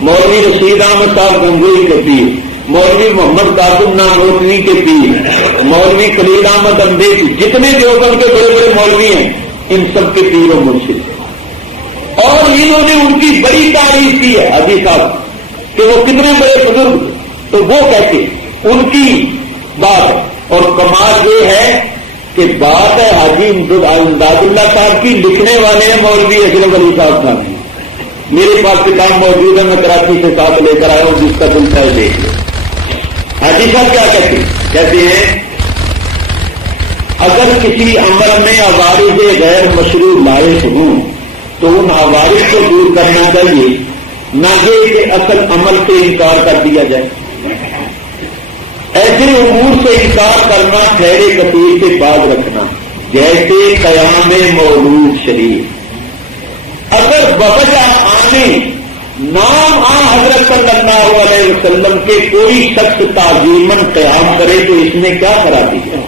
مولوی رشید احمد صاحب گنگوئی کے پیر, مولوی محمد قاسم نانوتوی کے پیر, مولوی خلیل احمد اندیسی, جتنے دیوبند کے بڑے بڑے مولوی ہیں ان سب کے پیر و مرشد. اور انہوں نے ان کی بڑی تعریف کی ہے حاجی صاحب کہ وہ کتنے بڑے بزرگ, تو وہ کہتے ان کی بات. اور کمال یہ ہے کہ بات ہے حاجی امداد اللہ صاحب کی, لکھنے والے ہیں مولوی اشرف علی صاحب صاحب. میرے پاس کتاب موجود ہے, میں کراچی سے ساتھ لے کر آیا ہوں, جس کا دل چاہے دیکھ لو. حاجی صاحب کیا کہتے ہیں اگر کسی عمل میں عوارض غیر مشروع لائق ہوں تو ان عوارض کو دور کرنا چاہیے, نہ یہ کہ اصل عمل سے انکار کر دیا جائے. ایسے امور سے انکار کرنا خیر کثیر سے بعد رکھنا, جیسے قیام مولود شریف. اگر بوجہ آنے نام حضرت صلی اللہ علیہ وسلم کے کوئی شخص تعظیماً قیام کرے تو اس میں کیا خرابی ہے؟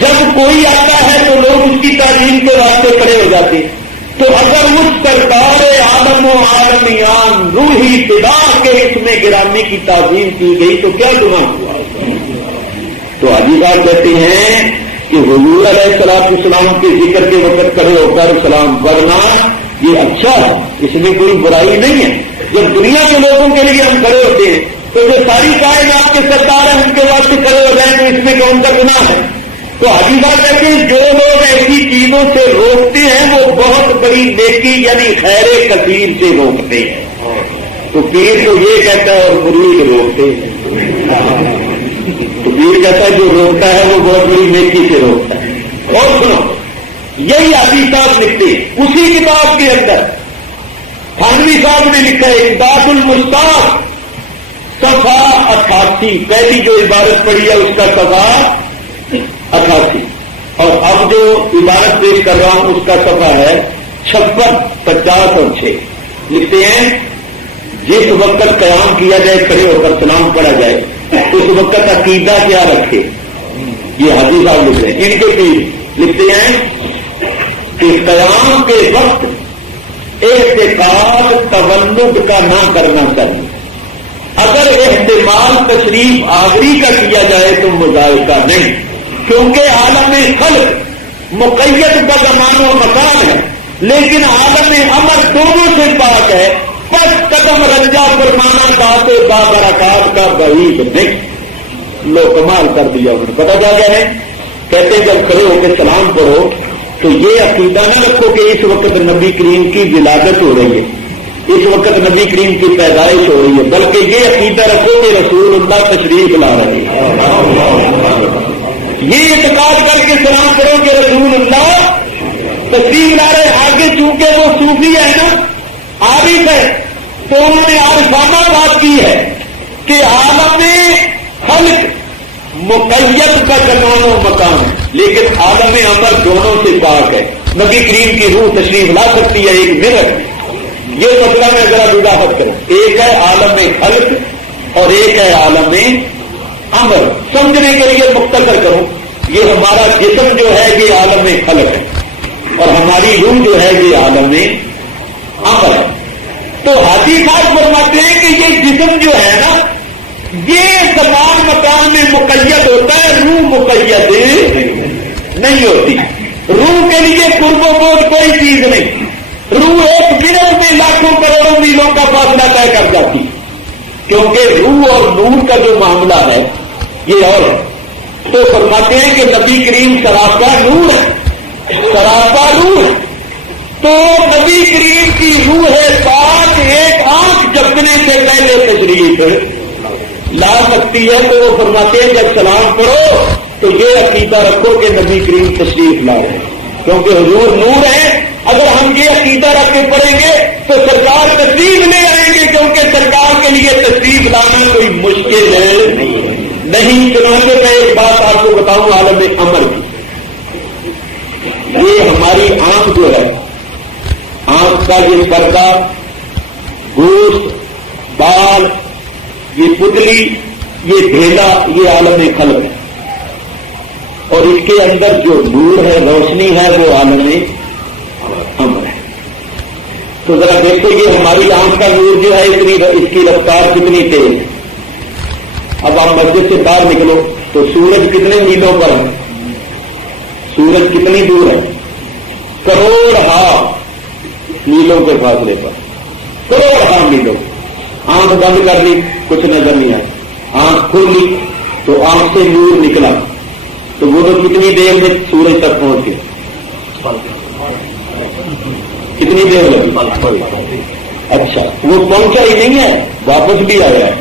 جب کوئی آتا ہے تو لوگ اس کی تعظیم کے واسطے کھڑے ہو جاتے ہیں. تو اگر اس سرکار عالم و عالمیان روحی فدا کے اس میں گرامی کی تعظیم کی گئی تو کیا گناہ ہوا؟ تو حاجی صاحب کہتے ہیں کہ حضور علیہ السلام کے ذکر کے وقت کھڑے ہو کر سلام پڑھنا یہ اچھا ہے, اس میں کوئی برائی نہیں ہے. جب دنیا کے لوگوں کے لیے ہم کھڑے ہوتے ہیں تو جو ساری کائنات کے سرکار ہیں ان کے واسطے کھڑے ہو جائیں تو اس میں کون سا گناہ ہے؟ تو حاجی صاحب کہتے ہیں جو لوگ ایسی چیزوں سے روکتے ہیں وہ بہت بڑی نیکی یعنی خیر کثیر سے روکتے ہیں. تو پیر تو یہ کہتا ہے اور مرید روکتے ہیں. تو پیر کہتا ہے جو روکتا ہے وہ بہت بڑی نیکی سے روکتا ہے. اور سنو, یہی حاجی صاحب لکھتے ہیں اسی کتاب کے اندر, تھانوی صاحب نے لکھا ہے امداد المشتاق صفحہ 88, پہلی جو عبارت پڑھی ہے اس کا صفحہ 88, اور اب جو عبارت پیش کر رہا ہوں اس کا صفحہ ہے 56, 50 اور 6. لکھتے ہیں جس وقت قیام کیا جائے کھڑے ہو کر سلام پڑھا جائے اس وقت عقیدہ کیا رکھے. یہ حاجی صاحب لکھتے ہیں. ان کے پیر لکھتے ہیں کہ قیام کے وقت احتقاب تولد کا نہ کرنا چاہیے. اگر احتمال تشریف آوری کا کیا جائے تو مذائقہ نہیں, کیونکہ عالم خلق مقید بزمان و مکان ہے لیکن عالم امر دونوں سے پاک ہے. بس قدم رنجا فرمانا داتے بابرکات کا بعید نہیں. لو کمال کر دیا انہوں نے. پتا کیا کہہ رہے ہیں؟ کہتے جب کھڑے ہو کے سلام پڑھو تو یہ عقیدہ نہ رکھو کہ اس وقت نبی کریم کی ولادت ہو رہی ہے, اس وقت نبی کریم کی پیدائش ہو رہی ہے, بلکہ یہ عقیدہ رکھو کہ رسول اللہ تشریف لا رہے ہیں. یہ اعتقاد کر کے سلام کرو کہ رسول اللہ تشریف لا رہے. آگے چونکہ وہ صوفی ہے نا, عارف ہے, تو انہوں نے عارفانہ بات کی ہے کہ عالم خلق مقید کا زمان و مکان ہے, لیکن عالم امر دونوں سے پاک ہے. نبی کریم کی روح تشریف لا سکتی ہے ایک منٹ. یہ مسئلہ میں ذرا وضاحت کروں. ایک ہے عالم خلق اور ایک ہے عالم امر. سمجھنے کے لیے مختصر کروں, یہ ہمارا جسم جو ہے یہ عالم خلق ہے اور ہماری روح جو ہے یہ عالم امر ہے. تو حاجی صاحب فرماتے ہیں کہ یہ جسم جو ہے نا یہ زمان مکان میں مقید ہوتا ہے, روح مقید نہیں ہوتی. روح کے لیے قرب و بود کوئی چیز نہیں. روح ایک منٹ میں لاکھوں کروڑوں میلوں کا فاصلہ طے کر جاتی, کیونکہ روح اور نور کا جو معاملہ ہے یہ اور ہے. تو فرماتے ہیں کہ نبی کریم سراپا نور ہے, سراپا روح ہے. تو نبی کریم کی روح پاک ایک آنکھ جھپکنے سے پہلے تشریف لا سکتی ہے. تو وہ فرماتے ہیں جب سلام کرو تو یہ عقیدہ رکھو کہ نبی کریم تشریف لا رہے ہیں, کیونکہ حضور نور ہے. اگر ہم یہ عقیدہ رکھ کے پڑھیں گے تو سرکار تشریف لے آئیں گے, کیونکہ سرکار کے لیے تشریف لانا کوئی مشکل نہیں. چنانچہ میں ایک بات آپ کو بتاؤں عالم امر کی. یہ ہماری آنکھ جو ہے, آنکھ کا یہ پردہ, گوشت, بال, یہ پتلی, یہ ڈھیلا, یہ عالم خلق ہے. اور اس کے اندر جو نور ہے, روشنی ہے, وہ عالم امر ہے. تو ذرا دیکھو یہ ہماری آنکھ کا نور جو ہے اس کی رفتار کتنی تیز ہے. اب آپ مسجد سے باہر نکلو تو سورج کتنے میلوں پر ہے, سورج کتنی دور ہے, کروڑ میلوں کے فاصلے پر, کروڑ میلوں. آنکھ بند کر لی کچھ نظر نہیں آئی, آنکھ کھل لی تو آنکھ سے نور نکلا تو وہ تو کتنی دیر میں سورج تک پہنچ گئے, کتنی دیر لگی. اچھا وہ پہنچا ہی نہیں ہے, واپس بھی آیا ہے.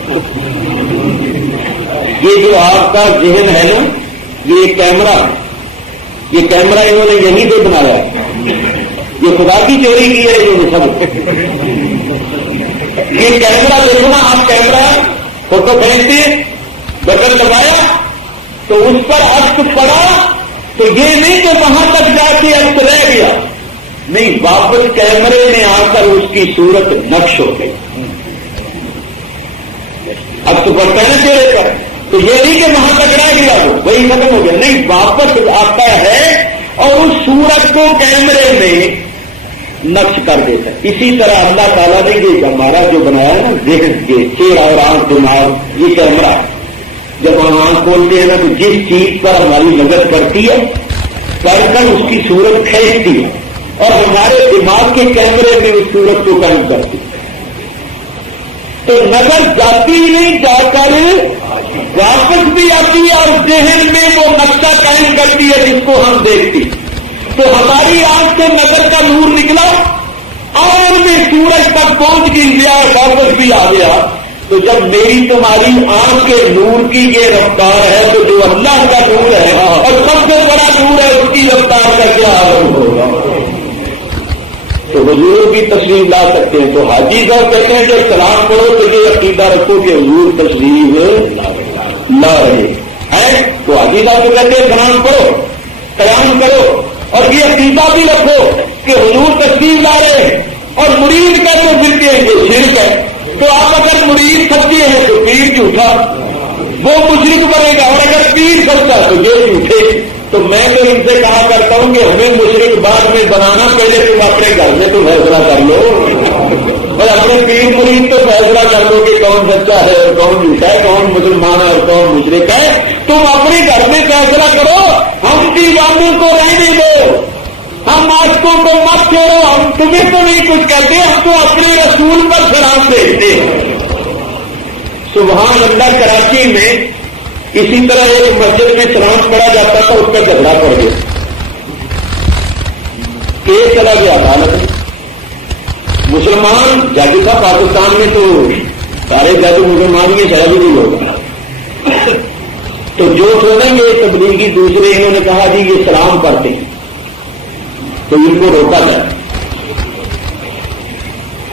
یہ جو آپ کا ذہن ہے نا, یہ کیمرہ, یہ کیمرہ انہوں نے یہیں پہ بنایا ہے. یہ خدا کی چوری کی ہے یہ سب. یہ کیمرہ دیکھو نا آپ, کیمرہ فوٹو کھینچتے بٹن دبایا تو اس پر عکس پڑا تو یہ نہیں کہ وہاں تک جا کے عکس رہ گیا, نہیں, واپس کیمرے میں آ کر اس کی صورت نقش ہو گئی. عکس پڑتا ہے نا چہرے پر, تو یہ نہیں کہ وہاں تک رہ گیا وہ وہی ختم ہو گیا, نہیں, واپس آتا ہے اور اس صورت کو کیمرے میں نقش کر دیتا ہے. اسی طرح اللہ تعالیٰ نے یہ ہمارا جو بنایا نا ذہن, یہ چہرہ اور آنکھ دماغ, یہ کیمرہ, جب ہم آنکھ کھولتے ہیں نا تو جس چیز پر ہماری نظر پڑتی ہے پڑھ کر اس کی صورت کھینچتی ہے اور ہمارے دماغ کے کیمرے میں اس صورت کو قائم کرتی ہے. تو نظر جاتی ہی نہیں, جا کر واپس بھی آتی ہے اور ذہن میں وہ نقشہ قائم کرتی ہے جس کو ہم دیکھتی. تو ہماری آنکھ سے نظر کا نور نکلا اور میں سورج تک پہنچ گیا, واپس بھی آ گیا. تو جب میری تمہاری آنکھ کے نور کی یہ رفتار ہے تو جو اللہ کا نور ہے اور سب سے بڑا نور ہے اس کی رفتار کا کیا عالم ہوگا. تو حضور بھی تشریف لا سکتے ہیں. تو حاجی صاحب کہتے ہیں جب سلام کرو تو یہ عقیدہ رکھو کہ حضور تشریف لا رہے ہیں. تو حاجی صاحب کو کہتے ہیں سلام کرو, قیام کرو, اور یہ عقیدہ بھی رکھو کہ حضور تشریف لا رہے ہیں. اور مرید کیسے ملتے ہیں یہ شرک ہے. تو آپ اگر مرید سچے ہیں تو پیر جھوٹا, وہ مشرک بنے گا, اور اگر پیر سچا تو یہ جھوٹے. تو میں تو ان سے کہا کرتا ہوں کہ ہمیں مشرک بعد میں بنانا, پہلے تم اپنے گھر میں تو فیصلہ کر لو, اور اپنے پیر مرید تو فیصلہ کر لو کہ کون سچا ہے اور کون جھوٹا ہے, کون مسلمان ہے اور کون مشرک ہے. تم اپنے گھر میں فیصلہ کرو, ہم دیوانوں کو رہنے دو, ہم آشکوں کو مت چھوڑو. ہم تمہیں تو نہیں کچھ کہتے, ہم تو اپنے رسول پر سلام بھیجتے سبحان اللہ کراچی میں اسی طرح ایک مسجد میں سلام پڑھا جاتا تھا، اس کا جھگڑا پڑ گیا، کیس چلا گیا عدالت میں. مسلمان جج تھا پاکستان میں، تو سارے جج مسلمان کی شرح بھی نہیں ہوگا، تو جو سنیں گے تبلیغی دوسرے انہوں نے کہا جی یہ سلام پڑھتے ہیں تو ان کو روکا جائے.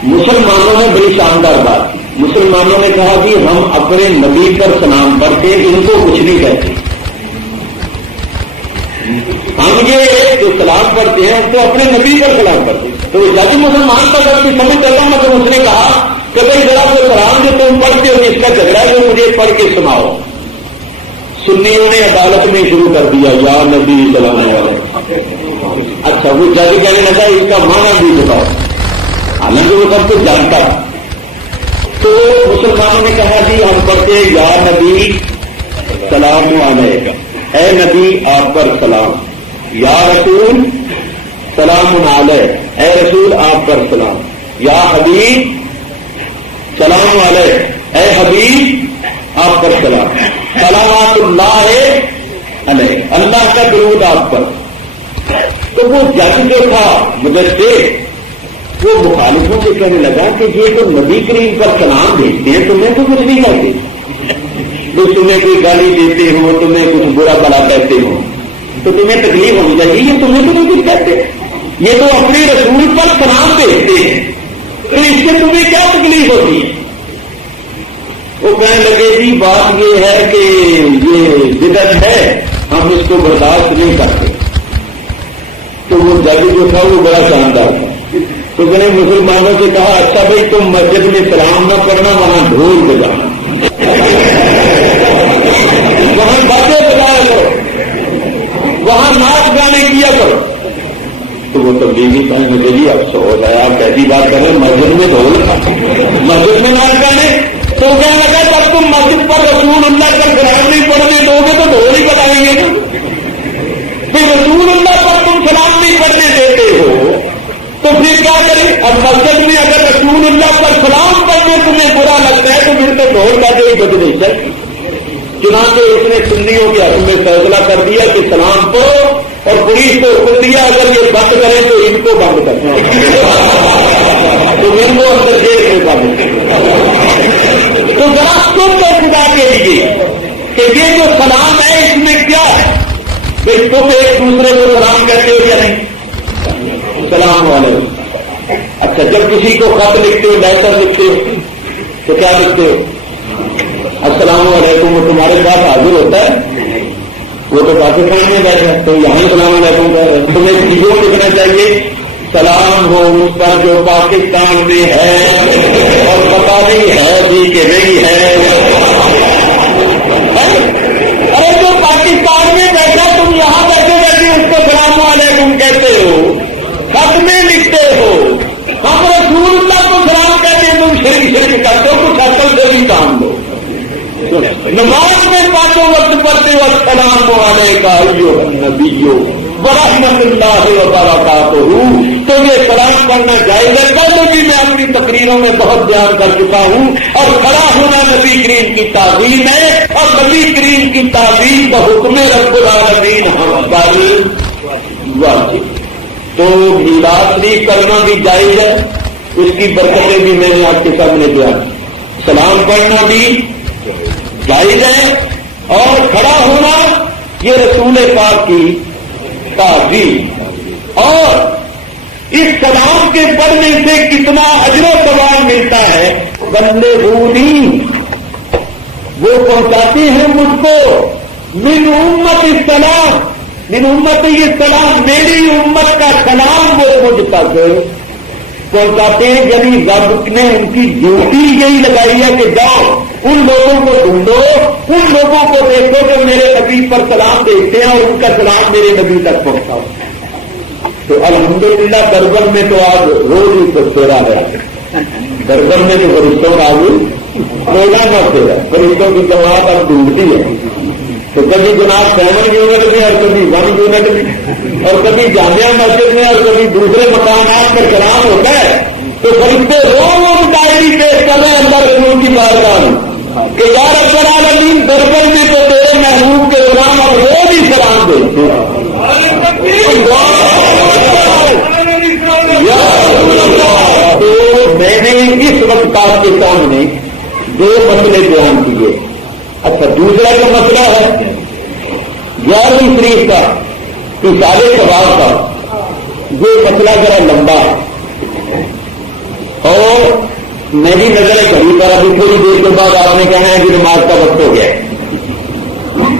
مسلمانوں نے بڑی شاندار بات کی، مسلمانوں نے کہا کہ ہم اپنے نبی پر سلام پڑھتے، ان کو کچھ نہیں کہتے. ہم یہ جو سلام پڑھتے ہیں تو اپنے نبی پر سلام پڑھتے ہیں. تو جج مسلمان کا جب سمجھ کرتا مطلب اس نے کہا کہ بھائی ذرا سے سلام جو تم پڑھتے ہو اس کا جھگڑا جو مجھے پڑھ کے سناؤ. سنیوں نے عدالت میں شروع کر دیا یا نبی سلام والے. اچھا وہ جج کہنے لگا اس کا معنی بھی بتاؤ، حالانکہ وہ سب کچھ جانتا. تو مسلمانوں نے کہا جی ہم پڑھتے یا نبی سلام علیک، اے نبی آپ پر سلام، یا رسول سلام علیک، اے رسول آپ پر سلام، یا حبیب سلام علیک، اے حبیب آپ پر سلام، سلامات اللہ علیہ، اللہ کا درود آپ پر. تو وہ جج جو تھا مجسد وہ مخالفوں سے کہنے لگا کہ یہ تو نبی کریم پر سلام بھیجتے ہیں، تمہیں تو کچھ نہیں کہتے. تو تمہیں کوئی گالی دیتے ہو، تمہیں کچھ برا بلا کہتے ہو تو تمہیں تکلیف ہونی چاہیے، یہ تمہیں تو نہیں کچھ کہتے، یہ تو اپنے رسول پر سلام بھیجتے ہیں، تو اس سے تمہیں کیا تکلیف ہوتی ہے. وہ کہنے لگے جی بات یہ ہے کہ یہ بدعت ہے، ہم اس کو برداشت نہیں کرتے. تو وہ جج جو تھا وہ بڑا شاندار تھا. تو میں نے مسلمانوں سے کہا اچھا بھائی تم مسجد میں سلام نہ کرنا، وہاں ڈھول بجانا، وہاں باتیں بجایا کرو، وہاں ناچ گانے کیا کرو. تو وہ تبلیغی سمجھ میں جی افسوس ہے آپ ایسی بات کر رہے ہیں، مسجد میں ڈھول مسجد میں ناچ گانے. تو کہنے لگا جب تم مسجد پر رسول اللہ کا سلام نہیں پڑھنے دو گے تو ڈھول ہی بتائیں گے نا. پھر رسول اللہ پر تم سلام نہیں پڑھنے دیتے ہو تو پھر کیا کریں. اب مسجد میں اگر رسول اللہ پر سلام پڑھنے تمہیں برا لگتا ہے تو پھر تو ڈھول کا جو بدلے چاہیے. چنانچہ اس نے سنیوں کے حق میں فیصلہ کر دیا کہ سلام پڑھو، اور پولیس کو حکم دیا اگر یہ بند کریں تو ان کو بند کرنا، تو ان کو اندر جیل میں بند کرنا. تو ذرا تم کو خدا کے لیے کہ یہ جو سلام ہے اس میں کیا ہے. بھائی تم ایک دوسرے کو سلام کرتے ہو یا نہیں؟ سلام علیکم. اچھا جب کسی کو خط لکھتے ہو، لیٹر لکھتے ہو تو کیا لکھتے ہو؟ السلام علیکم. وہ تمہارے پاس حاضر ہوتا ہے، وہ تو پاکستان میں بیٹھا ہے تو یہاں السلام علیکم کر رہے ہیں. تمہیں چیزوں کو لکھنا چاہیے سلام ہو اس کا جو پاکستان میں ہے اور پتا نہیں ہے بھی کہ نہیں ہے. ارے جو پاکستان میں بیٹھا تم یہاں بیٹھے بیٹھے اس کو سلام علیکم کہتے ہو، خط میں لکھتے ہو. ہم رسول اللہ کو سلام کہتے ہیں، تم شرک کرتے ہو، کچھ عقل سے بھی کام دو. نماز میں پانچوں وقت پڑھتے ہو السلام علیکم نبیو ورحمۃ اللہ وبرکاتہ. تو یہ سلام کرنا جائز ہے. پہلے بھی میں اپنی تقریروں میں بہت بیان کر چکا ہوں. اور کھڑا ہونا نبی کریم کی تعظیم ہے، اور نبی کریم کی تعظیم بحکم رب العالمین ہم پر واجب. تو میلاد شریف کرنا بھی جائز ہے، اس کی برکتیں بھی میں نے آپ کے سامنے بیان. سلام پڑھنا بھی جائز ہے، اور کھڑا ہونا یہ رسول پاک کی تعظیم. اور اس سلام کے پڑھنے سے کتنا اجر و ثواب ملتا ہے. بندے بھولی وہ پہنچاتے ہیں مجھ کو من امت السلام، من امت یہ سلام میری امت کا سلام وہ مجھ تک پہنچاتے ہیں. یعنی رب نے ان کی ڈیوٹی یہی لگائی ہے کہ جاؤ ان لوگوں کو ڈھونڈو، ان لوگوں کو دیکھو جو میرے نبی پر سلام دیکھتے ہیں اور ان کا سلام میرے نبی تک پہنچاؤ. تو الحمدللہ دربن میں تو آج روز ہی تو پھیرا ہے. دربن میں تو فرشتوں کا آگے روزہ نہ پھیرا، فرشتوں کی جماعت اب ڈھونڈتی ہے. تو کبھی جناب 7 یونٹ میں اور کبھی 1 یونٹ میں اور کبھی جامعہ مسجد میں اور کبھی دوسرے مکانات پر کلام ہوتا ہے. تو فرشتے روز ڈائری پیش کر رہے ہیں اللہ رسول کی بارگاہ میں کہ یا رب العالمین دربر میں تو تیرے محبوب کے غلام اور وہ بھی سلام دیتے تو میں نے اس وقت آپ کے سامنے 2 مسئلے بیان کیے. اچھا دوسرا جو مسئلہ ہے 11ویں شریف کا اصالے ثواب کا، یہ مسئلہ ذرا لمبا ہے اور میری نظر گھڑی پر ابھی تھوڑی دیر کے بعد آپ نے کہنا ہے کہ نماز کا وقت ہو گیا ہے.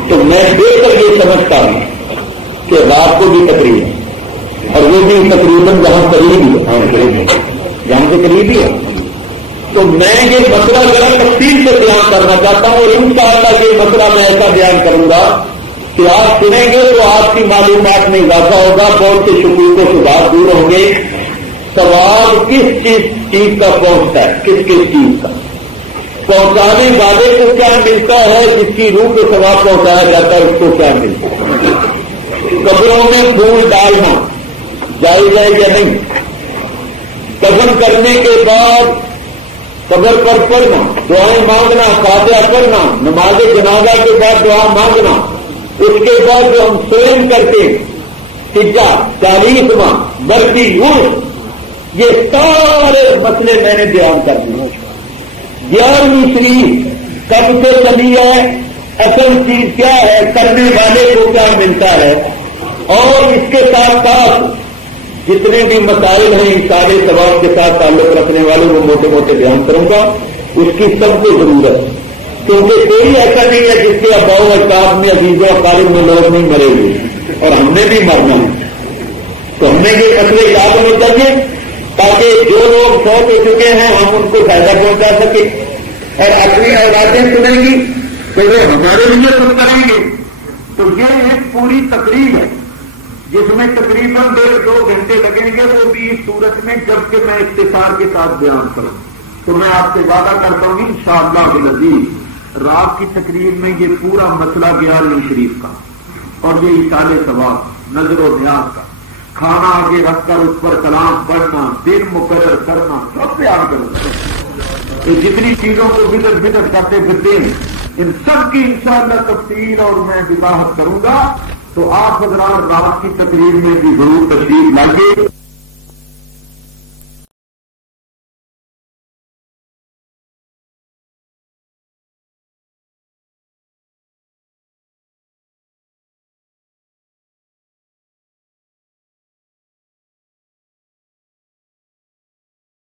تو میں دیکھ کر یہ سمجھتا ہوں کہ رات کو بھی تقریب ہے اور وہ بھی تقریباً جہاں قریب ہی ہے، جہاں سے قریب ہی ہے. تو میں یہ مسئلہ ذرا تفصیل سے بیان کرنا چاہتا ہوں اور انشاءاللہ یہ مسئلہ میں ایسا بیان کروں گا کہ آپ سنیں گے تو آپ کی معلومات میں اضافہ ہوگا، بہت سے شکوک و شبہات دور ہوں گے. ثواب کس چیز کا پہنچتا ہے، کس چیز کا پہنچانے والے کو کیا ملتا ہے، جس کی روح کو ثواب پہنچایا جاتا ہے اس کو کیا ملتا ہے. قبروں میں پھول ڈالنا جائز ہے یا نہیں؟ دفن کرنے کے بعد قبر پر پڑھنا، دعائیں مانگنا، فاتحہ پڑھنا، نماز جنازہ کے بعد دعا مانگنا، اس کے بعد جو ہم سوئم کرتے سجا 40واں برسی عرس، یہ سارے مسئلے میں نے بیان کر دیے. 11ویں شریف کب سے چلی ہے، اصل چیز کیا ہے، کرنے والے کو کیا ملتا ہے، اور اس کے ساتھ ساتھ جتنے بھی مسائل ہیں سارے ثواب کے ساتھ تعلق رکھنے والے وہ موٹے موٹے بیان کروں گا. اس کی سب کو ضرورت ہے کیونکہ کوئی ایسا نہیں ہے جس کے اباؤ اجداد میں عزیزوں اقارب میں لوگ نہیں مرے ہوئے اور ہم نے بھی مرنا ہے. تو ہم نے یہ مسئلے یاد ہونے چاہیے تاکہ جو لوگ فوت ہو چکے ہیں ہم ان کو فائدہ پہنچا سکیں اور اپنی اولادیں سنیں گی تو وہ ہمارے لیے سن کریں گے. تو یہ ایک پوری تقریب ہے جس میں تقریباً 1.5-2 گھنٹے لگیں گے، وہ بھی اس صورت میں جبکہ میں اختصار کے ساتھ بیان کروں. تو میں آپ سے وعدہ کرتا ہوں انشاءاللہ العزیز رات کی تقریب میں یہ پورا مسئلہ 11ویں شریف کا اور یہ اصالے ثواب، نظر و نیاز کا، کھانا آگے رکھ کر اس پر کلام پڑھنا، دن مقرر کرنا، سب بیان کروں. جتنی چیزوں کو بدر کرتے پھرتے ہیں ان سب کی انشاءاللہ تفصیل اور میں وضاحت کروں گا. تو آپ حضرات رات کی تقریر میں بھی ضرور تشریف لائیے.